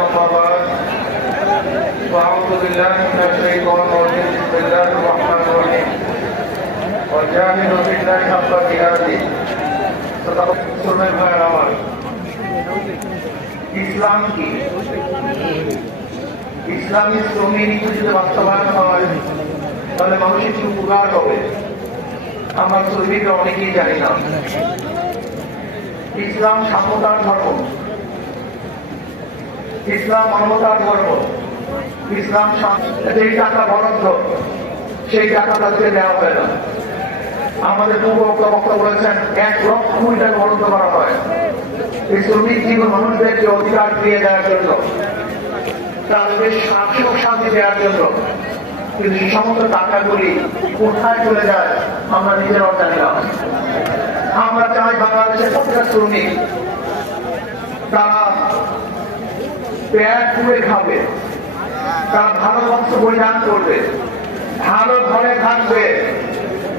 أما بعد فأعوذ بالله من الشيطان الرجيم بسم الله الرحمن الرحيم وجاهدوا في الله حق جهاده ইসলাম কি? ইসলামী শ্রমিক নীতি যদি বাস্তবায়ন হয় তাহলে মানুষের কি উপকার হবে আমরা শ্রমিকরা অনেকেই জানি না। ইসলাম সাম্যতার ধর্ম, ইসলাম মানবতার ধর্ম, ইসলাম যেই টাকা বরাদ্দ সেই টাকা তাদেরকে দেওয়া হয় না। আমাদের বক্তা বলেছেন 1 লক্ষ কোটি টাকা বরাদ্দ করা হয় এই শ্রমিক জীবন মানুষদেরকে অধিকার দিয়ে দেওয়ার জন্য, তাদের শান্তি দেওয়ার জন্য। কিন্তু এই সমস্ত টাকাগুলি কোথায় চলে যায় আমরা নিজেরাও জানি না। আমরা চাই বাংলাদেশের প্রত্যেক শ্রমিক তারা পেট পুড়ে খাবে, তারা ভালো বস্ত্র পরিধান করবে, ভালো ঘরে থাকবে,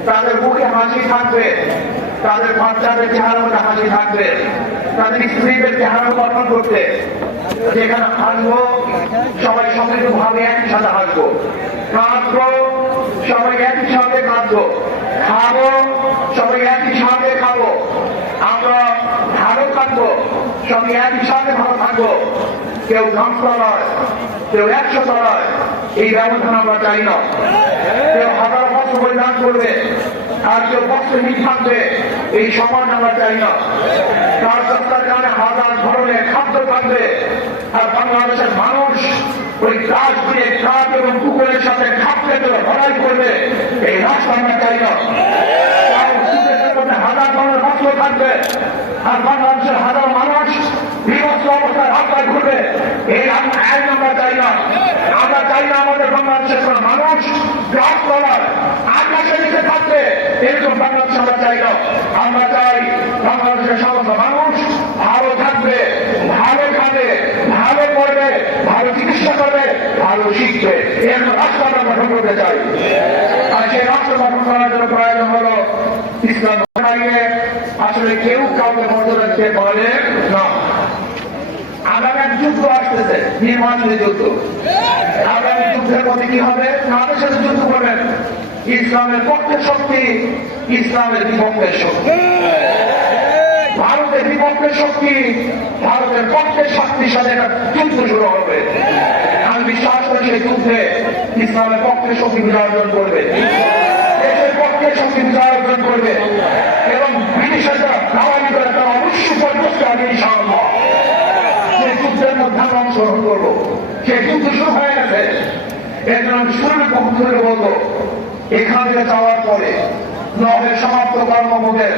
তাদের মুখে হাসি থাকবে, তাদের বাচ্চাদের চেহারার মধ্যে হাসি থাকবে, তাদের স্ত্রীদের চেহারা গঠন করতে। যেখানে হাসবো সবাই সমৃদ্ধ ভাবে একই সাথে হাসবো, কাঁদবো সবাই একই সাথে কাঁদবো, খাবো সবাই একই সাথে খাবো, আমরা ভালো থাকবো সবাই একই সাথে ভালো থাকবো। কেউ 5 নয়, কেউ 100 নয়, এই ব্যবধান আমরা চাই না। কেউ 1000 বস্ত্র পরিধান করবে আর কেউ বস্ত্রহীন থাকবে, এই সমাজ আমরা চাই না। তার রাস্তার কারণে 1000 ধরনের খাদ্য থাকবে আর বাংলাদেশের মানুষ ওই গাছ দিয়ে কাঠ এবং কুকুরের সাথে খাপতে লড়াই করবে, এই রাস্তা আমরা চাই না। 1000 ধরনের বস্ত্র থাকবে আর বাংলাদেশের 1000 মানুষ বিভক্ত অবস্থায় রাস্তায় ঘুরবে, এই আইন আমরা চাই না। আমরা চাই না আমাদের বাংলাদেশের কোন মানুষ গাছতলায় আকাশে নিচে থাকবে, এরকম বাংলাদেশ আমরা চাই না। আমরা চাই বাংলাদেশের সমস্ত মানুষ ভালো থাকবে, ভালো খাবে, ভালো পড়বে, ভালো চিকিৎসা করবে, ভালো শিখবে, এরকম রাষ্ট্র আমরা গঠন করতে চাই। আর সেই রাষ্ট্র গঠন করার জন্য প্রয়োজন হলো ইসলাম। আসলে কেউ কাউকে মর্যাদা দিতে পারে না। আগামী যুদ্ধ আসতেছে, নির্বাচনী যুদ্ধ। আগামী যুদ্ধের মধ্যে কি হবে? কাদের সাথে যুদ্ধ করবেন? ইসলামের পক্ষের শক্তি, ইসলামের বিপক্ষের শক্তি। ভারতের বিপক্ষের শক্তি, ভারতের পক্ষের শক্তির সাথে একটা যুদ্ধ শুরু হবে। আমি বিশ্বাস করি সেই যুদ্ধে ইসলামের পক্ষের শক্তি বিজয় অর্জন করবে, দেশের পক্ষের শক্তি বিজয় অর্জন করবে এবং ব্রিটিশরা দাওয়ানি করে তারা অবশ্যই পরিবেশ হবে। ইনশাআল্লাহ সেই যুদ্ধের মধ্যে আমরা অংশগ্রহণ করবো। সেই যুদ্ধ শুরু হয়ে গেছে। এর জন্য আমি শুরুর পক্ষ থেকে বলবো, এখান থেকে যাওয়ার পরে নহের সমাপ্ত কর্মবোধের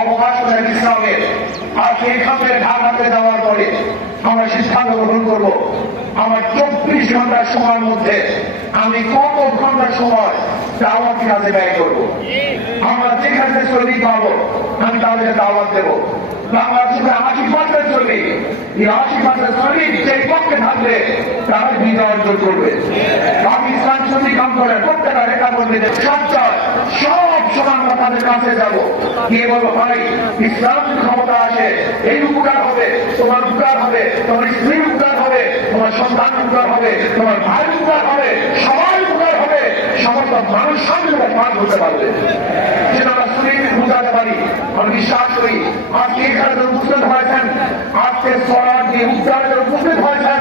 অবকাশ করেন ইসলামের। আর সেইখান থেকে ঢাকাতে যাওয়ার পরে আমরা সিদ্ধান্ত গ্রহণ করবো আমার 24 ঘন্টার সময়ের মধ্যে আমি কত ঘন্টার সময় দাওয়াত কাজে ব্যয় করবো। আমরা যেখানে শ্রমিক পাবো আমি তাদেরকে দাওয়াত দেবো। বাংলাদেশে 80% শ্রমিক, এই 80% শ্রমিক সেই পক্ষে থাকলে তারা বিজয় অর্জন করবে। পাকিস্তান শ্রমিক আন্দোলনের প্রত্যেকটা রেখা কর্মীদের সঞ্চয় সব সময় আমরা তাদের কাছে যাবো, গিয়ে বলবো ভাই ইসলাম ক্ষমতা আসে এই উপকার হবে, তোমার উপকার হবে, তোমার স্ত্রীর উপকার হবে, তোমার সন্তান উপকার হবে, তোমার ভাই উপকার হবে, সবাই উপকার হবে, সমস্ত মানুষ সামনে পাঠ হতে পারবে। সেটা আমরা শ্রমিক বুঝাতে পারি। আমি বিশ্বাস করি আজকে এখানে যারা উপস্থিত হয়েছেন, আজকে সরার দিয়ে উদ্ধারে যারা উপস্থিত হয়েছেন,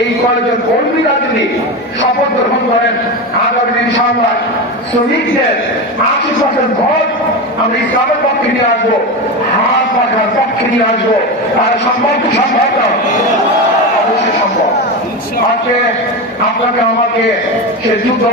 এই কলেজের কর্মীরা যদি শপথ গ্রহণ করেন আগামী ইনশাআল্লাহ শ্রমিকদের 80% ভোট আমরা ইসলামের পক্ষে নিয়ে আসবো, হাত পাখার পক্ষে নিয়ে আসবো। তারা সম্ভব কি সম্ভব না? অবশ্যই সম্ভব। আজকে আপনাকে আমাকে সে যুদ্ধ